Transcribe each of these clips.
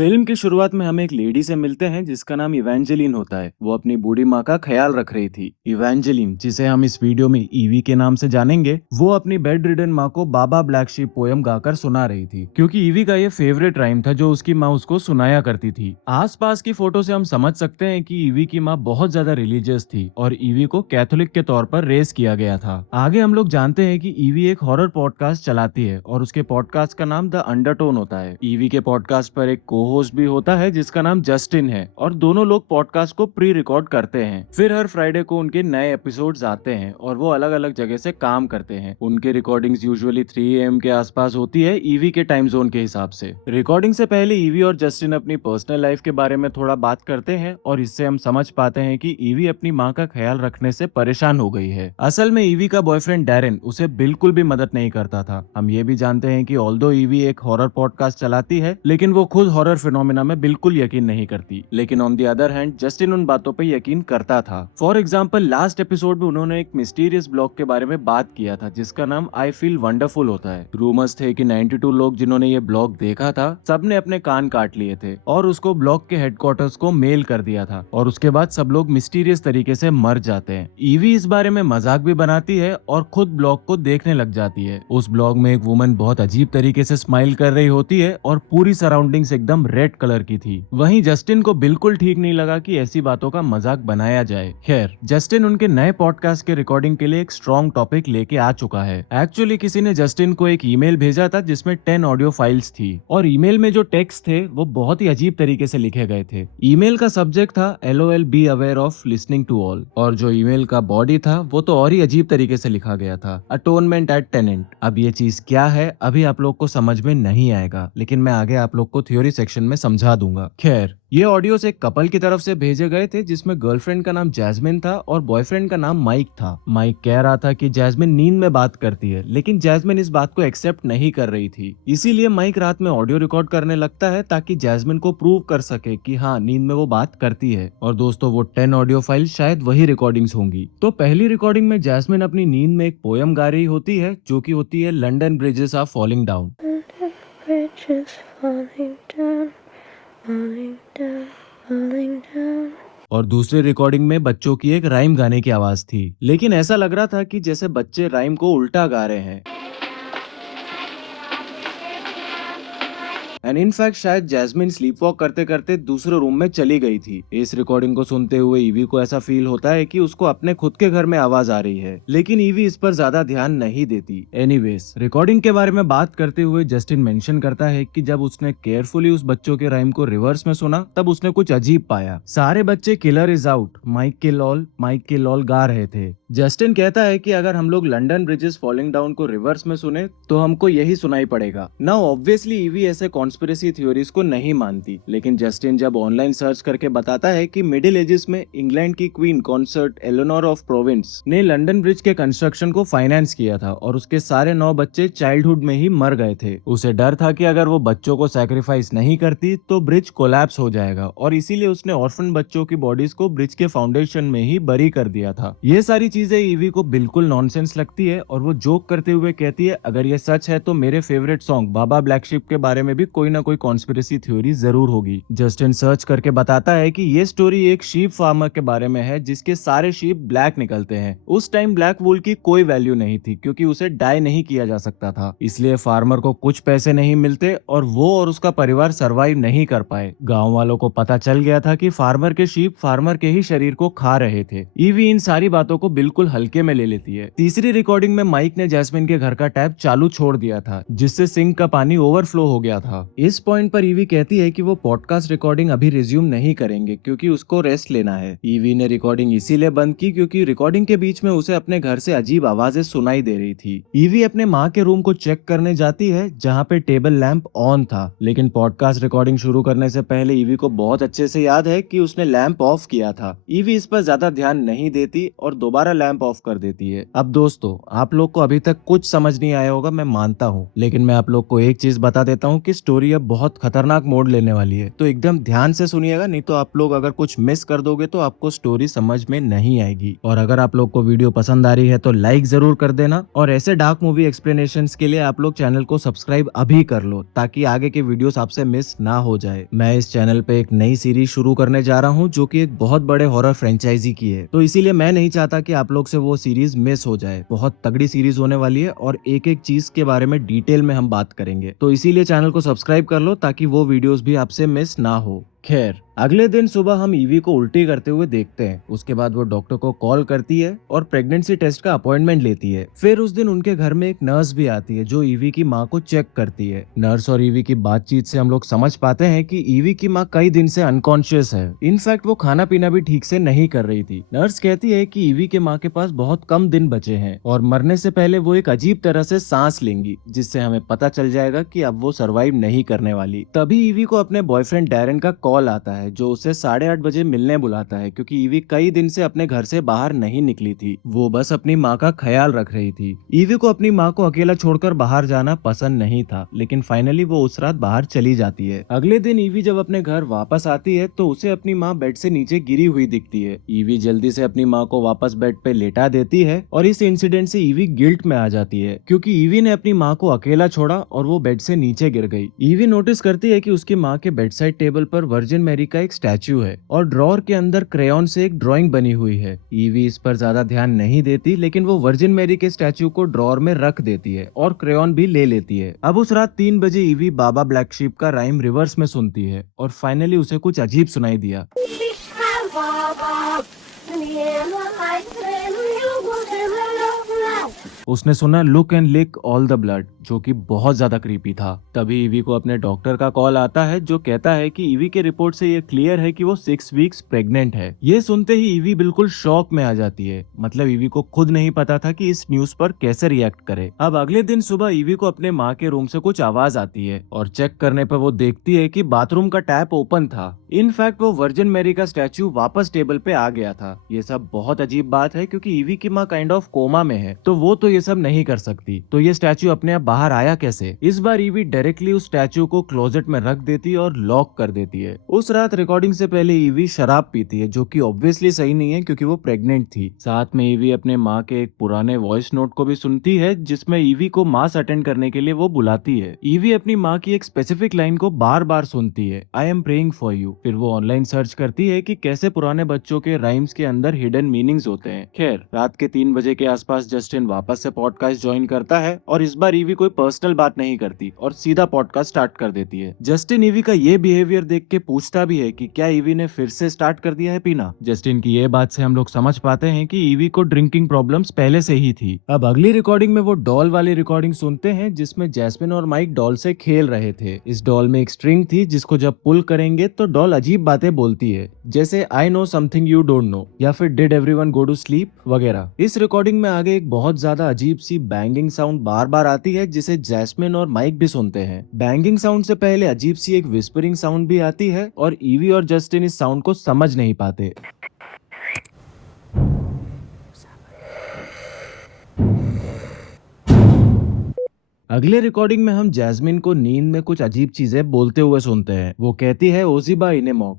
Film की शुरुआत में हम एक लेडी से मिलते हैं जिसका नाम इवेंजेलिन होता है। वो अपनी बूढ़ी माँ का ख्याल रख रही थी। इवेंजेलिन, जिसे हम इस वीडियो में ईवी के नाम से जानेंगे, वो अपनी बेड रिडन माँ को बाबा ब्लैक शीप पोयम गाकर सुना रही थी, क्योंकि ईवी का ये फेवरेट राइम था जो उसकी माँ उसको सुनाया करती थी। आसपास की फोटो से हम समझ सकते हैं कि ईवी की माँ बहुत ज्यादा रिलीजियस थी और ईवी को कैथोलिक के तौर पर रेस किया गया था। आगे हम लोग जानते हैं कि ईवी एक हॉरर पॉडकास्ट चलाती है और उसके पॉडकास्ट का नाम द अंडरटोन होता है। ईवी के पॉडकास्ट पर एक को होस्ट भी होता है जिसका नाम जस्टिन है और दोनों लोग पॉडकास्ट को प्री रिकॉर्ड करते हैं। फिर हर फ्राइडे को उनके नए एपिसोड्स आते हैं और वो अलग अलग जगह से काम करते हैं। उनके रिकॉर्डिंग्स यूजुअली 3 AM के आसपास होती है, ईवी के टाइम जोन के हिसाब से। रिकॉर्डिंग से पहले ईवी और जस्टिन अपनी पर्सनल लाइफ के बारे में थोड़ा बात करते हैं और इससे हम समझ पाते हैं कि ईवी अपनी माँ का ख्याल रखने से परेशान हो गई है। असल में ईवी का बॉयफ्रेंड डैरेन उसे बिल्कुल भी मदद नहीं करता था। हम ये भी जानते हैं कि ऑल्दो ईवी एक हॉरर पॉडकास्ट चलाती है, लेकिन वो खुद हॉरर फिनोमिना में बिल्कुल यकीन नहीं करती। लेकिन on the other hand Justin उन बातों पे यकीन करता था। फॉर एग्जाम्पल, लास्ट एपिसोड में उन्होंने एक मिस्टीरियस ब्लॉग के बारे में बात किया था जिसका नाम आई फील वंडरफुल होता है। रूमर्स थे कि 92 लोग जिन्होंने ये ब्लॉग देखा था, सबने अपने कान काट लिए थे और उसको ब्लॉग के हेडक्वार्टर्स को मेल कर दिया था और उसके बाद सब लोग मिस्टीरियस तरीके से मर जाते हैं। ईवी इस बारे में मजाक भी बनाती है और खुद ब्लॉग को देखने लग जाती है। उस ब्लॉग में एक वुमन बहुत अजीब तरीके से स्माइल कर रही होती है और पूरी सराउंडिंग्स एकदम रेड कलर की थी। वहीं जस्टिन को बिल्कुल ठीक नहीं लगा कि ऐसी बातों का मजाक बनाया जाए। खैर, जस्टिन उनके नए पॉडकास्ट के रिकॉर्डिंग के लिए एक स्ट्रॉन्ग टॉपिक लेके आ चुका है। एक्चुअली किसी ने जस्टिन को एक ईमेल भेजा था जिसमें 10 ऑडियो फाइल्स थी और ईमेल में जो टेक्स्ट थे वो बहुत ही अजीब तरीके से लिखे गए थे। ईमेल का सब्जेक्ट था LOL be aware of listening to all और जो ईमेल का बॉडी था वो तो और ही अजीब तरीके से लिखा गया था, अटोनमेंट एट टेनेंट। अब ये चीज क्या है अभी आप लोग को समझ में नहीं आएगा, लेकिन मैं आगे आप लोग को थ्योरी सेक्शन में समझा दूंगा। खैर, ये ऑडियोस एक कपल की तरफ से भेजे गए थे जिसमें गर्लफ्रेंड का नाम जैस्मिन था और बॉयफ्रेंड का नाम माइक था। माइक कह रहा था कि जैस्मिन नींद में बात करती है, लेकिन जैस्मिन इस बात को एक्सेप्ट नहीं कर रही थी। इसीलिए माइक रात में ऑडियो रिकॉर्ड करने लगता है ताकि जैस्मिन को प्रूव कर सके कि हाँ, नींद में वो बात करती है। और दोस्तों, वो 10 ऑडियो फाइल शायद वही रिकॉर्डिंग्स होंगी। तो पहली रिकॉर्डिंग में जैस्मिन अपनी नींद में एक पोयम गा रही होती है जो कि होती है London bridges are falling down. Bridges falling down, falling down, falling down. और दूसरी रिकॉर्डिंग में बच्चों की एक राइम गाने की आवाज थी, लेकिन ऐसा लग रहा था कि जैसे बच्चे राइम को उल्टा गा रहे हैं। एंड इन फैक्ट शायद जैस्मिन स्लीप वॉक करते करते दूसरे रूम में चली गई थी। इस रिकॉर्डिंग को सुनते हुए ईवी को ऐसा फील होता है कि उसको अपने खुद के घर में आवाज आ रही है, लेकिन ईवी इस पर ज्यादा ध्यान नहीं देती। एनीवेज, रिकॉर्डिंग के बारे में बात करते हुए जस्टिन मेंशन करता है कि जब उसने केयरफुली उस बच्चों के राइम को रिवर्स में सुना तब उसने कुछ अजीब पाया। सारे बच्चे किलर इज आउट, माइक के लॉल गा रहे थे। जस्टिन कहता है कि अगर हम लोग लंदन ब्रिजेस फॉलिंग डाउन को रिवर्स में सुने तो हमको यही सुनाई पड़ेगा। नाउ ऑब्वियसली ईवी ऐसे कॉन्स्पिरेसी थ्योरीज को नहीं मानती, लेकिन जस्टिन जब ऑनलाइन सर्च करके बताता है कि मिडिल एजेस में इंग्लैंड की queen concert Eleanor of province ने लंदन ब्रिज के कंस्ट्रक्शन को फाइनेंस किया था और उसके सारे 9 बच्चे चाइल्डहुड में ही मर गए थे। उसे डर था कि अगर वो बच्चों को सैक्रिफाइस नहीं करती तो ब्रिज कोलैप्स हो जाएगा और इसीलिए उसने ऑर्फन बच्चों की बॉडीज को ब्रिज के फाउंडेशन में ही बरी कर दिया था। ये सारी चीजें ईवी को बिल्कुल नॉनसेंस लगती है और वो जोक करते हुए कहती है, अगर ये सच है तो मेरे favourite song baa baa black ship के बारे में भी कोई ना कोई कॉन्स्पिरेसी थ्योरी जरूर होगी। जस्टिन सर्च करके बताता है कि ये स्टोरी एक शीप फार्मर के बारे में है जिसके सारे शीप ब्लैक निकलते हैं। उस टाइम ब्लैक वूल की कोई वैल्यू नहीं थी क्योंकि उसे डाई नहीं किया जा सकता था, इसलिए फार्मर को कुछ पैसे नहीं मिलते और वो और उसका परिवार सरवाइव नहीं कर पाए। गाँव वालों को पता चल गया था कि फार्मर के शीप फार्मर के ही शरीर को खा रहे थे। ईवी इन सारी बातों को बिल्कुल हल्के में ले लेती है। तीसरी रिकॉर्डिंग में माइक ने जैस्मिन के घर का टैप चालू छोड़ दिया था जिससे सिंक का पानी ओवरफ्लो हो गया था। इस पॉइंट पर ईवी कहती है कि वो पॉडकास्ट रिकॉर्डिंग अभी रिज्यूम नहीं करेंगे क्योंकि उसको रेस्ट लेना है। ईवी ने रिकॉर्डिंग इसीलिए बंद की क्योंकि रिकॉर्डिंग के बीच में उसे अपने घर से अजीब आवाजें सुनाई दे रही थी। ईवी अपने माँ के रूम को चेक करने जाती है जहाँ पे टेबल लैंप ऑन था, लेकिन पॉडकास्ट रिकॉर्डिंग शुरू करने से पहले ईवी को बहुत अच्छे से याद है कि उसने लैंप ऑफ किया था। ईवी इस पर ज्यादा ध्यान नहीं देती और दोबारा लैंप ऑफ कर देती है। अब दोस्तों, आप लोग को अभी तक कुछ समझ नहीं आया होगा, मैं मानता हूँ, लेकिन मैं आप लोग को एक चीज बता देता हूँ कि स्टोरी अब बहुत खतरनाक मोड़ लेने वाली है, तो एकदम ध्यान से सुनिएगा, नहीं तो आप लोग अगर कुछ मिस कर दोगे तो आपको स्टोरी समझ में नहीं आएगी। और अगर आप लोग को वीडियो पसंद आ रही है तो लाइक जरूर कर देना, और ऐसे डार्क मूवी एक्सप्लेनेशंस के लिए आप लोग चैनल को सब्सक्राइब अभी कर लो, ताकि आगे के वीडियोस आपसे मिस ना हो जाए। मैं इस चैनल पे एक नई सीरीज शुरू करने जा रहा हूँ जो कि एक बहुत बड़े हॉरर फ्रेंचाइजी की है, तो इसीलिए मैं नहीं चाहता कि आप लोग से वो सीरीज मिस हो जाए। बहुत तगड़ी सीरीज होने वाली है और एक एक चीज के बारे में डिटेल में हम बात करेंगे, तो इसीलिए चैनल को सब्सक्राइब कर लो ताकि वो वीडियोस भी आपसे मिस ना हो। खैर, अगले दिन सुबह हम ईवी को उल्टी करते हुए देखते हैं। उसके बाद वो डॉक्टर को कॉल करती है और प्रेगनेंसी टेस्ट का अपॉइंटमेंट लेती है। फिर उस दिन उनके घर में एक नर्स भी आती है जो ईवी की माँ को चेक करती है। नर्स और ईवी की बातचीत से हम लोग समझ पाते हैं कि ईवी की माँ कई दिन से अनकॉन्शियस है। इनफैक्ट वो खाना पीना भी ठीक से नहीं कर रही थी। नर्स कहती है कि ईवी के माँ के पास बहुत कम दिन बचे हैं और मरने से पहले वो एक अजीब तरह से सांस लेंगी, जिससे हमें पता चल जाएगा कि अब वो सरवाइव नहीं करने वाली। तभी ईवी को अपने बॉयफ्रेंड डैरेन का कॉल आता है जो उसे 8:30 बजे मिलने बुलाता है, क्योंकि ईवी कई दिन से अपने घर से बाहर नहीं निकली थी। वो बस अपनी माँ का ख्याल रख रही थी। ईवी को अपनी माँ को अकेला छोड़कर बाहर जाना पसंद नहीं था, लेकिन फाइनली वो उस रात बाहर चली जाती है। अगले दिन ईवी जब अपने घर वापस आती है तो उसे अपनी माँ बेड से नीचे गिरी हुई दिखती है। ईवी जल्दी से अपनी माँ को वापस बेड पे लेटा देती है और इस इंसिडेंट से ईवी गिल्ट में आ जाती है, क्योंकि ईवी ने अपनी माँ को अकेला छोड़ा और वो बेड से नीचे गिर गई। ईवी नोटिस करती है कि उसकी माँ के बेड साइड टेबल पर वर्जिन मैरी का एक स्टैचू है और ड्रॉअर के अंदर क्रेयॉन से एक ड्राइंग बनी हुई है। ईवी इस पर ज्यादा ध्यान नहीं देती, लेकिन वो वर्जिन मैरी के स्टैचू को ड्रॉअर में रख देती है और क्रेयॉन भी ले लेती है। अब उस रात 3 बजे ईवी बाबा ब्लैक शीप का राइम रिवर्स में सुनती है और फाइनली उसे कुछ अजीब सुनाई दिया। उसने सुना look and lick all the blood, जो कि बहुत ज्यादा क्रीपी था। तभी ईवी को अपने डॉक्टर का कॉल आता है जो कहता है कि ईवी के रिपोर्ट से ये क्लियर है कि वो 6 वीक्स प्रेग्नेंट है। ये सुनते ही ईवी बिल्कुल शॉक में आ जाती है। मतलब ईवी को खुद नहीं पता था कि इस न्यूज पर कैसे रिएक्ट करे। अब अगले दिन सुबह ईवी को अपने माँ के रूम से कुछ आवाज आती है और चेक करने पर वो देखती है कि बाथरूम का टैप ओपन था। इनफैक्ट वो वर्जिन मैरी का स्टैचू वापस टेबल पे आ गया था। ये सब बहुत अजीब बात है, क्योंकि ईवी की माँ काइंड ऑफ कोमा में है, तो वो तो ये सब नहीं कर सकती। तो ये स्टैचू अपने आप बाहर आया कैसे? इस बार ईवी डायरेक्टली उस स्टैचू को क्लोजेट में रख देती है और लॉक कर देती है। उस रात रिकॉर्डिंग से पहले ईवी शराब पीती है, जो कि ऑब्वियसली सही नहीं है क्योंकि वो प्रेग्नेंट थी। साथ में ईवी अपने माँ के एक पुराने वॉइस नोट को भी सुनती है जिसमें ईवी को मास अटेंड करने के लिए वो बुलाती है। ईवी अपनी माँ की एक स्पेसिफिक लाइन को बार बार सुनती है, I am praying for you. फिर वो ऑनलाइन सर्च करती है कि कैसे पुराने बच्चों के राइम्स के अंदर हिडन मीनिंग्स होते हैं। खैर, रात के 3 बजे के आसपास जस्टिन वापस से पॉडकास्ट ज्वाइन करता है और इस बार ईवी कोई पर्सनल बात नहीं करती और सीधा पॉडकास्ट स्टार्ट कर देती है। जस्टिन ईवी का ये बिहेवियर देख के पूछता भी है कि क्या ईवी ने फिर से स्टार्ट कर दिया है पीना। जस्टिन की ये बात से हम लोग समझ पाते हैं कि ईवी को ड्रिंकिंग प्रॉब्लम्स पहले से ही थी। अब अगली रिकॉर्डिंग में वो डॉल वाली रिकॉर्डिंग सुनते हैं जिसमें जैस्मिन और माइक डॉल से खेल रहे थे। इस डॉल में एक स्ट्रिंग थी जिसको जब पुल करेंगे तो डॉल अजीब बातें बोलती है, जैसे I know something you don't know या फिर did everyone go to sleep वगैरह। इस रिकॉर्डिंग में आगे एक बहुत ज्यादा अजीब सी बैंगिंग साउंड बार बार आती है जिसे जैस्मिन और माइक भी सुनते हैं। बैंगिंग साउंड से पहले अजीब सी एक विस्परिंग साउंड भी आती है और ईवी और जस्टिन इस साउंड को समझ नहीं पाते। अगले रिकॉर्डिंग में हम जैस्मिन को नींद में कुछ अजीब चीजें बोलते हुए सुनते हैं। वो कहती है ओजिबा इनेमॉक।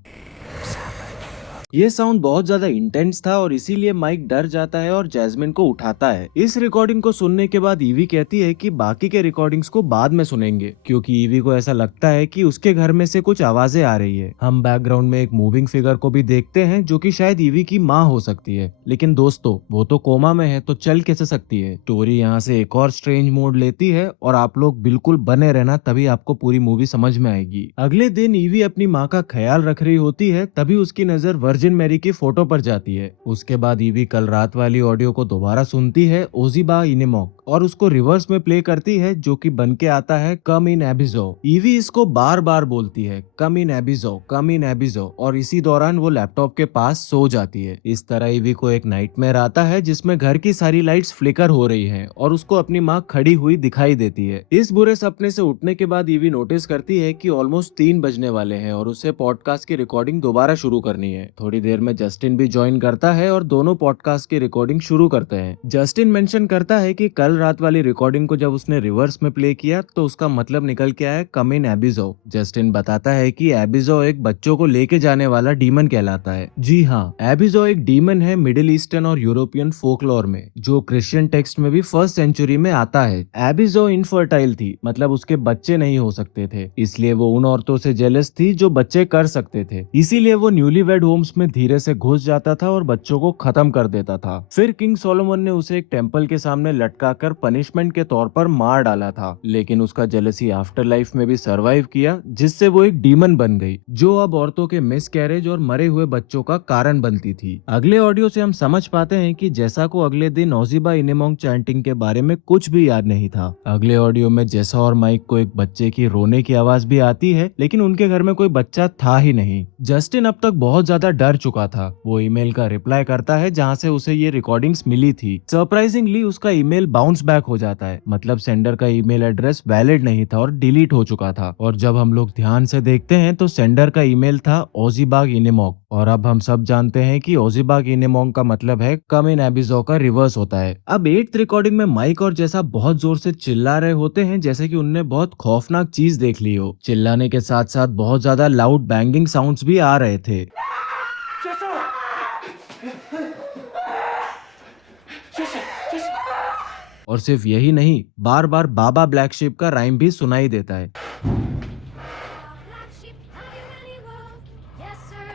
ये साउंड बहुत ज्यादा इंटेंस था और इसीलिए माइक डर जाता है और जैस्मिन को उठाता है। इस रिकॉर्डिंग को सुनने के बाद ईवी कहती है कि बाकी के रिकॉर्डिंग्स को बाद में सुनेंगे, क्योंकि ईवी को ऐसा लगता है कि उसके घर में से कुछ आवाजें आ रही है। हम बैकग्राउंड में एक मूविंग फिगर को भी देखते हैं जो कि शायद ईवी की माँ हो सकती है, लेकिन दोस्तों वो तो कोमा में है तो चल कैसे सकती है। स्टोरी यहाँ से एक और स्ट्रेंज मोड लेती है और आप लोग बिल्कुल बने रहना, तभी आपको पूरी मूवी समझ में आएगी। अगले दिन ईवी अपनी माँ का ख्याल रख रही होती है, तभी उसकी नजर वर्जिन मैरी की फोटो पर जाती है। उसके बाद ईवी कल रात वाली ऑडियो को दोबारा सुनती है, ओजिबा इनेमॉक, और उसको रिवर्स में प्ले करती है जो कि बन के आता है कम इन एबिजो। ईवी इसको बार बार बोलती है कम इन एबिजो, कम इन एबिजो, और इसी दौरान वो लैपटॉप के पास सो जाती है। इस तरह ईवी को एक नाइटमेयर आता है जिसमें घर की सारी लाइट्स फ्लिकर हो रही हैं और उसको अपनी माँ खड़ी हुई दिखाई देती है। इस बुरे सपने से उठने के बाद ईवी नोटिस करती है कि ऑलमोस्ट 3 बजने वाले हैं और उसे पॉडकास्ट की रिकॉर्डिंग दोबारा शुरू करनी है। थोड़ी थोड़ी देर में जस्टिन भी ज्वाइन करता है और दोनों पॉडकास्ट की रिकॉर्डिंग शुरू करते हैं। जस्टिन मेंशन करता है कि कल रात वाली रिकॉर्डिंग को जब उसने रिवर्स में प्ले किया तो उसका मतलब निकल के आया कम इन एबिजो। जस्टिन बताता है कि एबिजो एक बच्चों को लेके जाने वाला डीमन कहलाता है। जी हाँ, एबिजो एक डीमन है मिडिल ईस्टर्न और यूरोपियन फोकलोर में, जो क्रिश्चियन टेक्स्ट में भी फर्स्ट सेंचुरी में आता है। एबिजो इनफर्टाइल थी, मतलब उसके बच्चे नहीं हो सकते थे, इसलिए वो उन औरतों से जेलस थी जो बच्चे कर सकते थे। इसीलिए वो न्यूलीवेड होम्स में धीरे से घुस जाता था और बच्चों को खत्म कर देता था। फिर किंग सोलोमन ने उसे एक टेंपल के सामने लटकाकर पनिशमेंट के तौर पर मार डाला था, लेकिन उसका जेलसी आफ्टर लाइफ में भी सर्वाइव किया, जिससे वो एक डीमन बन गई, जो अब औरतों के मिसकैरेज और मरे हुए बच्चों का कारण बनती थी। अगले ऑडियो से हम समझ पाते हैं कि जैसा को अगले दिन ओजिबा इनेमोंग चैंटिंग के बारे में कुछ भी याद नहीं था। अगले ऑडियो में जेसा और माइक को एक बच्चे की रोने की आवाज भी आती है, लेकिन उनके घर में कोई बच्चा था ही नहीं। जस्टिन अब तक बहुत ज्यादा डर चुका था। वो ईमेल का रिप्लाई करता है जहां से उसे ये रिकॉर्डिंग्स मिली थी। सरप्राइजिंगली उसका ईमेल बाउंस बैक हो जाता है, मतलब सेंडर का ईमेल एड्रेस वैलिड नहीं था और डिलीट हो चुका था। और जब हम लोग ध्यान से देखते हैं तो सेंडर का ईमेल था ओजिबाग इनेमोंग, और अब हम सब जानते हैं कि ओजिबाग इनेमोंग का मतलब है कम इन एबिजो का रिवर्स होता है। अब 8th रिकॉर्डिंग में माइक और जैसा बहुत जोर से चिल्ला रहे होते हैं, जैसे कि उनने बहुत खौफनाक चीज देख ली हो। चिल्लाने के साथ साथ बहुत ज्यादा लाउड बैंगिंग साउंड्स भी आ रहे थे। और सिर्फ यही नहीं, बार बार बाबा ब्लैक शिप का राइम भी सुनाई देता है। Black sheep, have you any wool? Yes sir,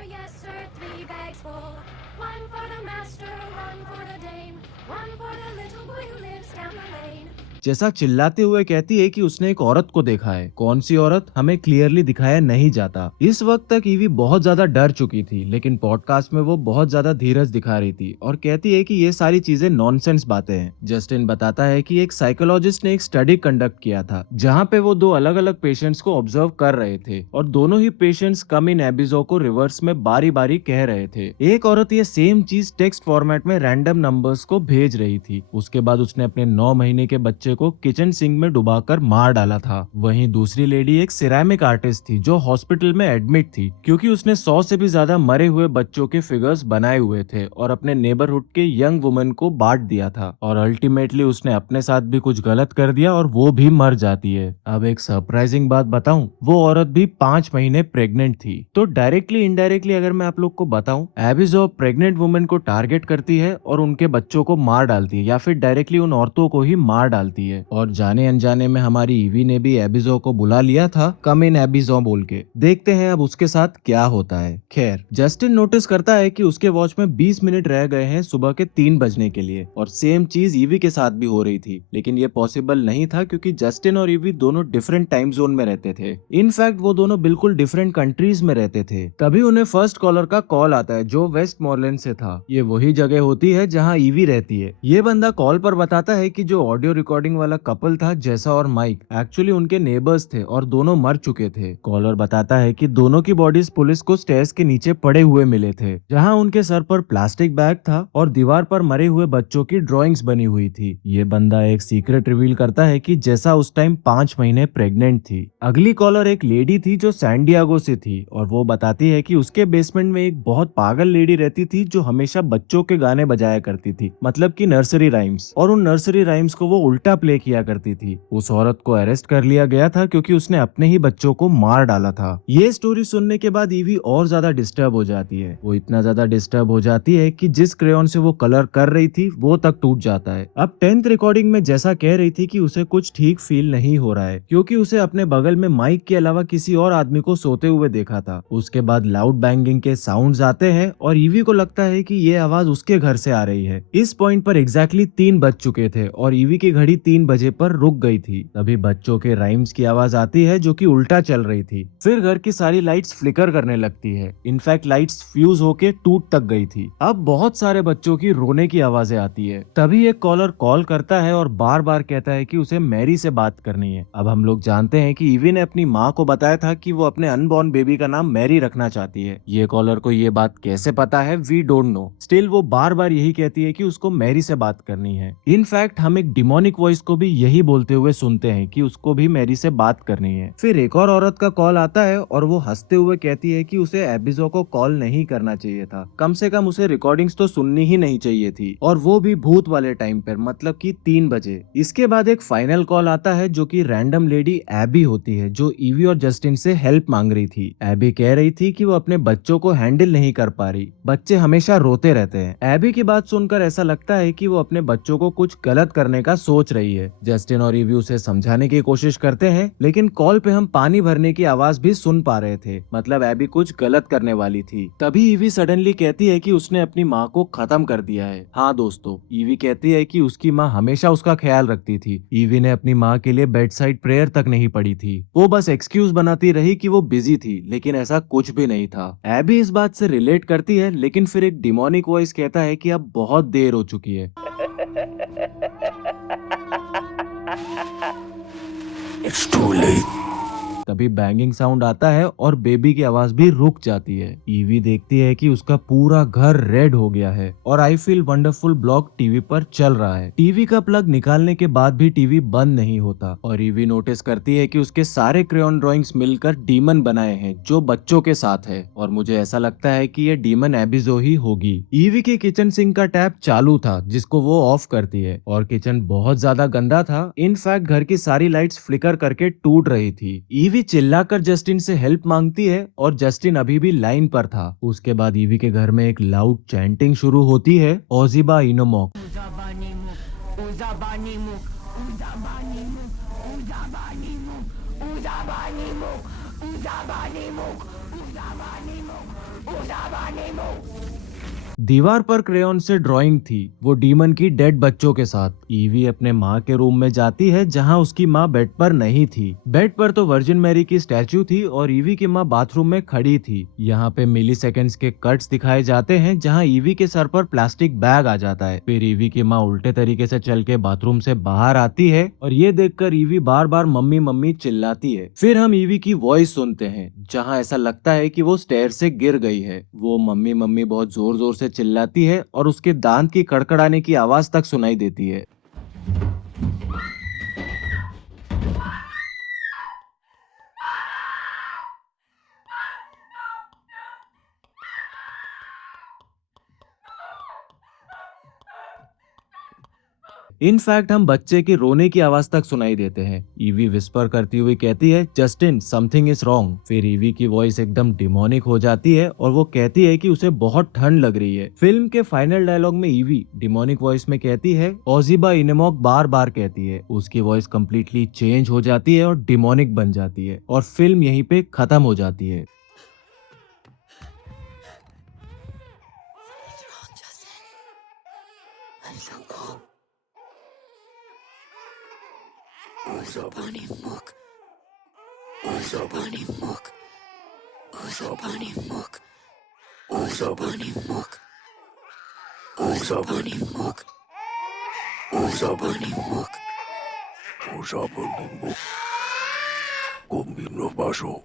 3 bags full. One for the master, one for the dame, one for the little boy who lives down the lane. जैसा चिल्लाते हुए कहती है कि उसने एक औरत को देखा है। कौन सी औरत हमें क्लियरली दिखाया नहीं जाता। इस वक्त तक ईवी बहुत ज्यादा डर चुकी थी, लेकिन पॉडकास्ट में वो बहुत ज्यादा धीरज दिखा रही थी और कहती है कि ये सारी चीजें नॉनसेंस बातें हैं। जस्टिन बताता है कि एक साइकोलॉजिस्ट ने एक स्टडी कंडक्ट किया था, जहाँ पे वो 2 अलग अलग पेशेंट्स को ऑब्जर्व कर रहे थे और दोनों ही पेशेंट्स कम इन एबिजो को रिवर्स में बारी बारी कह रहे थे। एक औरत ये सेम चीज टेक्स्ट फॉर्मेट में रैंडम नंबर्स को भेज रही थी। उसके बाद उसने अपने 9 महीने के बच्चे को किचन सिंक में डुबाकर मार डाला था। वहीं दूसरी लेडी एक सिरेमिक आर्टिस्ट थी जो हॉस्पिटल में एडमिट थी, क्योंकि उसने 100 से भी ज्यादा मरे हुए बच्चों के फिगर्स बनाए हुए थे और अपने नेबरहुड के यंग वुमेन को बांट दिया था। और अल्टीमेटली उसने अपने साथ भी कुछ गलत कर दिया और वो भी मर जाती है। अब एक सरप्राइजिंग बात बताऊं, वो औरत भी 5 महीने प्रेग्नेंट थी। तो डायरेक्टली इनडायरेक्टली अगर मैं आप लोग को बताऊं, एबिजो प्रेग्नेंट वुमेन को टारगेट करती है और उनके बच्चों को मार डालती है, या फिर डायरेक्टली उन औरतों को ही मार डालती है। और जाने अनजाने में हमारी ईवी ने भी एबिजो को बुला लिया था कम इन एबिजो बोल के। देखते हैं अब उसके साथ क्या होता है। खैर, जस्टिन नोटिस करता है कि उसके वॉच में 20 मिनट रह गए हैं सुबह के 3 बजने के लिए, और सेम चीज ईवी के साथ भी हो रही थी। लेकिन ये पॉसिबल नहीं था, क्योंकि जस्टिन और ईवी दोनों डिफरेंट टाइम जोन में रहते थे। इनफैक्ट वो दोनों बिल्कुल डिफरेंट कंट्रीज में रहते थे। तभी उन्हें फर्स्ट कॉलर का कॉल आता है, जो वेस्ट मॉर्लैंड से था। ये वही जगह होती है जहाँ ईवी रहती है। ये बंदा कॉल पर बताता है कि जो ऑडियो रिकॉर्डिंग वाला कपल था, जैसा और माइक, एक्चुअली उनके नेबर्स थे और दोनों मर चुके थे। कॉलर बताता है कि दोनों की बॉडीज पुलिस को स्टेयर्स के नीचे पड़े हुए मिले थे, जहां उनके सर पर प्लास्टिक बैग था और दीवार पर मरे हुए बच्चों की ड्राइंग्स बनी हुई थी। ये बंदा एक सीक्रेट रिवील करता है कि जैसा उस टाइम 5 महीने प्रेग्नेंट थी। अगली कॉलर एक लेडी थी जो सैन डिएगो से थी, और वो बताती है कि उसके बेसमेंट में एक बहुत पागल लेडी रहती थी जो हमेशा बच्चों के गाने बजाया करती थी, मतलब कि नर्सरी राइम्स, और उन नर्सरी राइम्स को वो उल्टा प्ले किया करती थी। उस औरत को अरेस्ट कर लिया गया था क्योंकि उसने अपने ही बच्चों को मार डाला था। ये स्टोरी सुनने के बाद ईवी और ज्यादा डिस्टर्ब हो जाती है। वो इतना ज्यादा डिस्टर्ब हो जाती है कि जिस क्रेयॉन से वो कलर कर रही थी वो तक टूट जाता है। अब 10th रिकॉर्डिंग में जैसा कह रही थी कि उसे कुछ ठीक फील नहीं हो रहा है, क्योंकि उसे अपने बगल में माइक के अलावा किसी और आदमी को सोते हुए देखा था। उसके बाद लाउड बैंगिंग के साउंड्स आते हैं और ईवी को लगता है कि ये आवाज उसके घर से आ रही है। इस पॉइंट पर एग्जैक्टली 3 बज चुके थे और ईवी की घड़ी 3 बजे पर रुक गई थी। तभी बच्चों के राइम्स की आवाज आती है जो कि उल्टा चल रही थी। फिर घर की सारी लाइट्स फ्लिकर करने लगती है। इनफैक्ट लाइट्स फ्यूज होके टूट तक गई थी। अब बहुत सारे बच्चों की रोने की आवाजें आती है। तभी एक कॉलर कॉल करता है और बार बार कहता है कि उसे मैरी से बात करनी है। अब हम लोग जानते हैं कि ईवी ने अपनी माँ को बताया था कि वो अपने अनबॉर्न बेबी का नाम मैरी रखना चाहती है। ये कॉलर को ये बात कैसे पता है, वी डोंट नो। स्टिल वो बार बार यही कहती है कि उसको मैरी से बात करनी है। इनफैक्ट हम एक डिमोनिक वॉइस वॉइस को भी यही बोलते हुए सुनते हैं कि उसको भी मैरी से बात करनी है। फिर एक और औरत का कॉल आता है और वो हंसते हुए कहती है कि उसे एबिजो को कॉल नहीं करना चाहिए था, कम से कम उसे रिकॉर्डिंग्स तो सुननी ही नहीं चाहिए थी, और वो भी भूत वाले टाइम पर, मतलब कि 3 बजे। इसके बाद एक फाइनल कॉल आता है जो कि रैंडम लेडी एबी होती है, जो ईवी और जस्टिन से हेल्प मांग रही थी। एबी कह रही थी कि वो अपने बच्चों को हैंडल नहीं कर पा रही, बच्चे हमेशा रोते रहते हैं। एबी की बात सुनकर ऐसा लगता है कि वो अपने बच्चों को कुछ गलत करने का सोच रही है। जस्टिन और ईवी उसे समझाने की कोशिश करते हैं, लेकिन कॉल पे हम पानी भरने की आवाज भी सुन पा रहे थे, मतलब एबी कुछ गलत करने वाली थी। तभी ईवी सडनली कहती है कि उसने अपनी माँ को खत्म कर दिया है। हाँ दोस्तों, ईवी कहती है कि उसकी माँ हमेशा उसका ख्याल रखती थी। ईवी ने अपनी माँ के लिए बेड साइड प्रेयर तक नहीं पढ़ी थी, वो बस एक्सक्यूज बनाती रही कि वो बिजी थी, लेकिन ऐसा कुछ भी नहीं था। एबी इस बात से रिलेट करती है, लेकिन फिर एक डिमोनिक वॉइस कहता है कि अब बहुत देर हो चुकी है। It's too late. तभी बैंगिंग साउंड आता है और बेबी की आवाज भी रुक जाती है। ईवी देखती है कि उसका पूरा घर रेड हो गया है और I feel wonderful block TV पर चल रहा है। टीवी का प्लग निकालने के बाद भी टीवी बंद नहीं होता और ईवी नोटिस करती है कि उसके सारे क्रेयॉन ड्राइंग्स मिलकर डीमन बनाए हैं जो बच्चों के साथ है, और मुझे ऐसा लगता है कि ये डीमन एबिजो ही होगी। ईवी के किचन सिंक का टैप चालू था जिसको वो ऑफ करती है और किचन बहुत ज्यादा गंदा था। इनफैक्ट घर की सारी लाइट्स फ्लिकर करके टूट रही थी। ईवी चिल्लाकर जस्टिन से हेल्प मांगती है और जस्टिन अभी भी लाइन पर था। उसके बाद ईवी के घर में एक लाउड चैंटिंग शुरू होती है, ओजिबा इनोमोक। दीवार पर क्रेयॉन से ड्राइंग थी, वो डीमन की डेड बच्चों के साथ। ईवी अपने माँ के रूम में जाती है जहाँ उसकी माँ बेड पर नहीं थी। बेड पर तो वर्जिन मैरी की स्टैचू थी और ईवी की माँ बाथरूम में खड़ी थी। यहाँ पे मिली सेकेंड्स के कट्स दिखाए जाते हैं जहाँ ईवी के सर पर प्लास्टिक बैग आ जाता है। फिर ईवी की माँ उल्टे तरीके से चल के बाथरूम से बाहर आती है और ये देखकर ईवी बार बार मम्मी मम्मी चिल्लाती है। फिर हम ईवी की वॉइस सुनते हैं जहाँ ऐसा लगता है कि वो स्टेयर से गिर गई है। वो मम्मी मम्मी बहुत जोर जोर से चिल्लाती है और उसके दांत की कड़कड़ाने की आवाज तक सुनाई देती है। इनफैक्ट हम बच्चे के रोने की आवाज तक सुनाई देते हैं। ईवी विस्पर करती हुई कहती है, जस्टिन समथिंग इज रॉन्ग। फिर ईवी की वॉइस एकदम डिमोनिक हो जाती है और वो कहती है कि उसे बहुत ठंड लग रही है। फिल्म के फाइनल डायलॉग में ईवी डिमोनिक वॉइस में कहती है, ओजिबा इनेमोक बार बार कहती है। उसकी वॉइस कम्प्लीटली चेंज हो जाती है और डिमोनिक बन जाती है और फिल्म यहीं पे खत्म हो जाती है। Uzabani Mook. Uzabani Mook. Uzabani Mook. Uzabani Mook. Uzabani Mook. Uzabani Mook. Uzabani Mook. Kumbino Basho.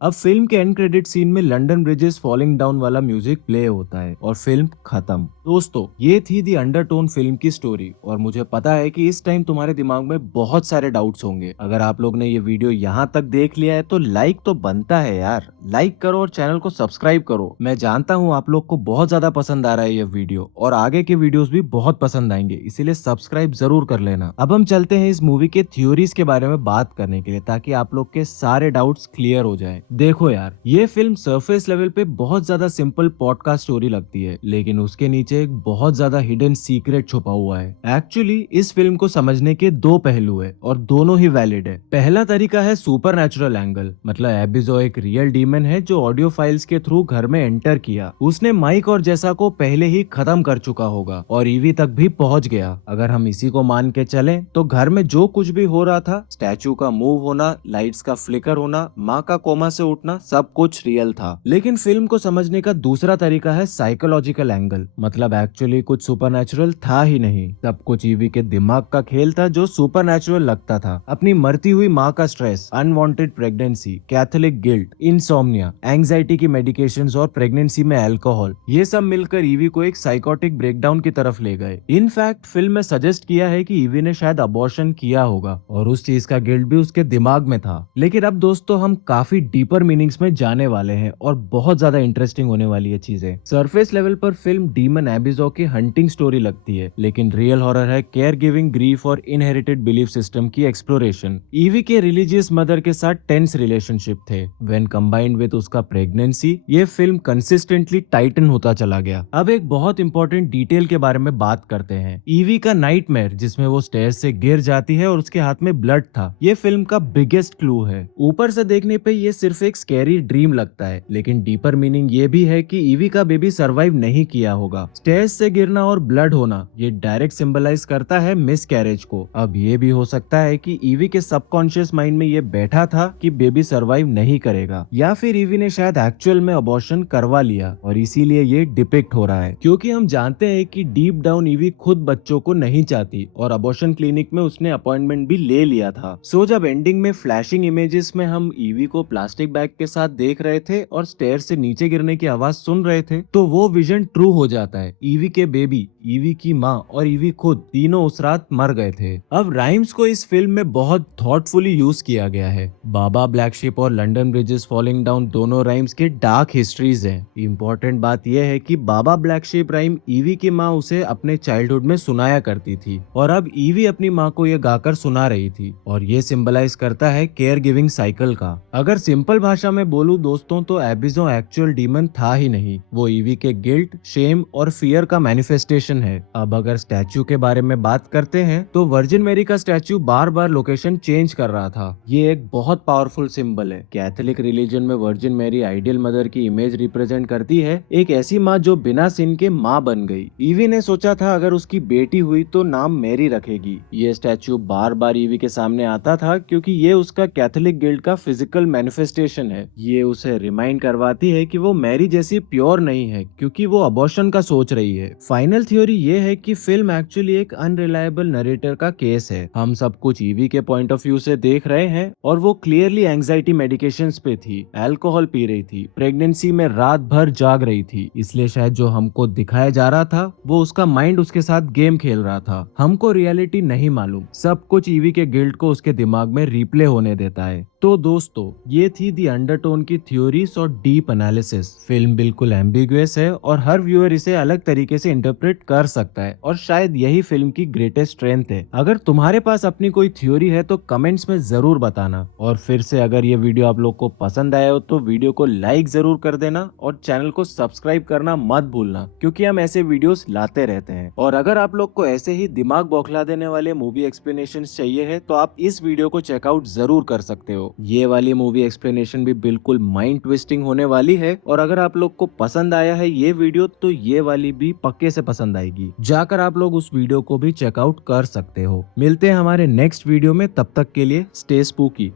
अब फिल्म के एंड क्रेडिट सीन में लंदन ब्रिजेस फॉलिंग डाउन वाला म्यूजिक प्ले होता है और फिल्म खत्म। दोस्तों, ये थी दी अंडरटोन फिल्म की स्टोरी और मुझे पता है कि इस टाइम तुम्हारे दिमाग में बहुत सारे डाउट्स होंगे। अगर आप लोग ने ये वीडियो यहाँ तक देख लिया है तो लाइक तो बनता है यार, लाइक करो और चैनल को सब्सक्राइब करो। मैं जानता हूँ आप लोग को बहुत ज्यादा पसंद आ रहा है ये वीडियो और आगे के वीडियोस भी बहुत पसंद आएंगे, इसीलिए सब्सक्राइब जरूर कर लेना। अब हम चलते हैं इस मूवी के थ्योरीज के बारे में बात करने के लिए, ताकि आप लोग के सारे डाउट्स क्लियर हो जाए। देखो यार, ये फिल्म सरफेस लेवल पे बहुत ज्यादा सिंपल पॉडकास्ट स्टोरी लगती है, लेकिन उसके नीचे एक बहुत ज्यादा हिडन सीक्रेट छुपा हुआ है। एक्चुअली इस फिल्म को समझने के 2 पहलू है और दोनों ही वैलिड है। पहला तरीका है सुपरनैचुरल एंगल, मतलब एबिजो एक रियल डीमन है जो ऑडियो फाइल्स के थ्रू घर में एंटर किया। उसने माइक और जैसा को पहले ही खत्म कर चुका होगा और ईवी तक भी पहुंच गया। अगर हम इसी को मान के चलें तो घर में जो कुछ भी हो रहा था, स्टैचू का मूव होना, लाइट्स का फ्लिकर होना, माँ का कोमा से से उठना सब कुछ रियल था। लेकिन फिल्म को समझने का दूसरा तरीका है साइकोलॉजिकल एंगल, मतलब एक्चुअली कुछ सुपरनैचुरल था ही नहीं, सब कुछ ईवी के दिमाग का खेल था जो सुपरनैचुरल लगता था। अपनी मरती हुई माँ का stress, unwanted pregnancy, Catholic guilt, insomnia, anxiety की मेडिकेशंस और प्रेगनेंसी में अल्कोहल, ये सब मिलकर ईवी को एक साइकोटिक ब्रेकडाउन की तरफ ले गए। इनफैक्ट फिल्म में सजेस्ट किया है कि ईवी ने शायद अबॉर्शन किया होगा और उस चीज का गिल्ट भी उसके दिमाग में था। लेकिन अब दोस्तों हम काफी डीपर मीनिंग्स में जाने वाले हैं और बहुत ज्यादा इंटरेस्टिंग होने वाली है चीजें। सरफेस लेवल पर फिल्म डीमन एबिजो की हंटिंग स्टोरी लगती है, लेकिन रियल हॉरर है केयर गिविंग ग्रीफ और इनहेरिटेड बिलीफ सिस्टम की एक्सप्लोरेशन। ईवी के रिलीजियस मदर के साथ टेंस रिलेशनशिप थे, व्हेन कंबाइंड विद उसका प्रेगनेंसी, ये फिल्म कंसिस्टेंटली टाइटन होता चला गया। अब एक बहुत इंपॉर्टेंट डिटेल के बारे में बात करते हैं, ईवी का नाइटमेयर जिसमें वो स्टेयर्स से गिर जाती है और उसके हाथ में ब्लड था, ये फिल्म का बिगेस्ट क्लू है। ऊपर से देखने पे ये सिर्फ एक स्कैरी ड्रीम लगता है, लेकिन डीपर मीनिंग ये भी है कि ईवी का बेबी सरवाइव नहीं किया होगा। स्टेयर्स से गिरना और ब्लड होना ये डायरेक्ट सिंबलाइज करता है मिस कैरेज को। अब ये भी हो सकता है कि ईवी के सबकॉन्शियस माइंड में ये बैठा था कि बेबी सरवाइव नहीं करेगा, या फिर ईवी ने शायद एक्चुअल में अबॉर्शन करवा लिया और इसीलिए ये डिपिक्ट हो रहा है। क्योंकि हम जानते हैं कि डीप डाउन ईवी खुद बच्चों को नहीं चाहती और अबॉर्शन क्लिनिक में उसने अपॉइंटमेंट भी ले लिया था। सो जब एंडिंग में फ्लैशिंग इमेजेस में हम ईवी को प्लास्टिक बैग के साथ देख रहे थे और स्टेयर से नीचे गिरने की आवाज सुन रहे थे, तो वो विजन ट्रू हो जाता है। ईवी के बेबी, ईवी की माँ और ईवी खुद तीनों उस रात मर गए थे। अब राइम्स को इस फिल्म में बहुत थॉटफुली यूज किया गया है। बाबा ब्लैक शिप और लंदन ब्रिजेस फॉलिंग डाउन दोनों राइम्स के डार्क हिस्ट्रीज हैं। इंपॉर्टेंट बात यह है कि baa baa black ship rhyme EV की माँ उसे अपने चाइल्डहुड में सुनाया करती थी और अब ईवी अपनी माँ को यह गाकर सुना रही थी, और ये सिंबलाइज करता है केयर गिविंग साइकिल का। अगर सिंपल भाषा में बोलूं दोस्तों तो एबिजो एक्चुअल डीमन था ही नहीं, वो ईवी के गिल्ट, शेम और फियर का मैनिफेस्टेशन है। अब अगर स्टैचू के बारे में बात करते हैं तो वर्जिन मैरी का स्टैचू बार बार लोकेशन चेंज कर रहा था। ये एक बहुत पावरफुल सिंबल है। कैथोलिक रिलीजन में वर्जिन मैरी आइडियल मदर की इमेज रिप्रेजेंट करती है, एक ऐसी माँ जो बिना सिन के माँ बन गई। ईवी ने सोचा था अगर उसकी बेटी हुई तो नाम मैरी रखेगी। ये स्टैचू बार बार ईवी के सामने आता था क्योंकि ये उसका कैथोलिक गिल्ट का फिजिकल मैनिफेस्टेशन है। ये उसे रिमाइंड करवाती है कि वो मैरी जैसी प्योर नहीं है क्योंकि वो अबॉर्शन का सोच रही है। फाइनल थ्योरी ये है कि फिल्म एक्चुअली एक अनरिलायबल नरेटर का केस है। हम सब कुछ ईवी के पॉइंट ऑफ व्यू से देख रहे हैं और वो क्लियरली एंजाइटी मेडिकेशंस पे थी, अल्कोहल पी रही थी, प्रेगनेंसी में रात भर जाग रही थी, इसलिए शायद जो हमको दिखाया जा रहा था वो उसका माइंड उसके साथ गेम खेल रहा था। हमको रियलिटी नहीं मालूम, सब कुछ ईवी के गिल्ट को उसके दिमाग में रिप्ले होने देता है। तो दोस्तों ये थी दी अंडरटोन की थ्योरीज और डीप एनालिसिस। फिल्म बिल्कुल एम्बिगुअस है और हर व्यूअर इसे अलग तरीके से इंटरप्रेट कर सकता है और शायद यही फिल्म की ग्रेटेस्ट स्ट्रेंथ है। अगर तुम्हारे पास अपनी कोई थ्योरी है तो कमेंट्स में जरूर बताना, और फिर से अगर ये वीडियो आप लोग को पसंद आया हो तो वीडियो को लाइक जरूर कर देना और चैनल को सब्सक्राइब करना मत भूलना, क्योंकि हम ऐसे वीडियोस लाते रहते हैं। और अगर आप लोग को ऐसे ही दिमाग बौखला देने वाले मूवी एक्सप्लेनेशंस चाहिए है तो आप इस वीडियो को चेकआउट जरूर कर सकते हो। ये वाली मूवी एक्सप्लेनेशन भी बिल्कुल माइंड ट्विस्टिंग होने वाली है, और अगर आप लोग को पसंद आया है ये वीडियो तो ये वाली भी पक्के से पसंद आएगी। जाकर आप लोग उस वीडियो को भी चेकआउट कर सकते हो। मिलते हैं हमारे नेक्स्ट वीडियो में, तब तक के लिए स्टे स्पूकी।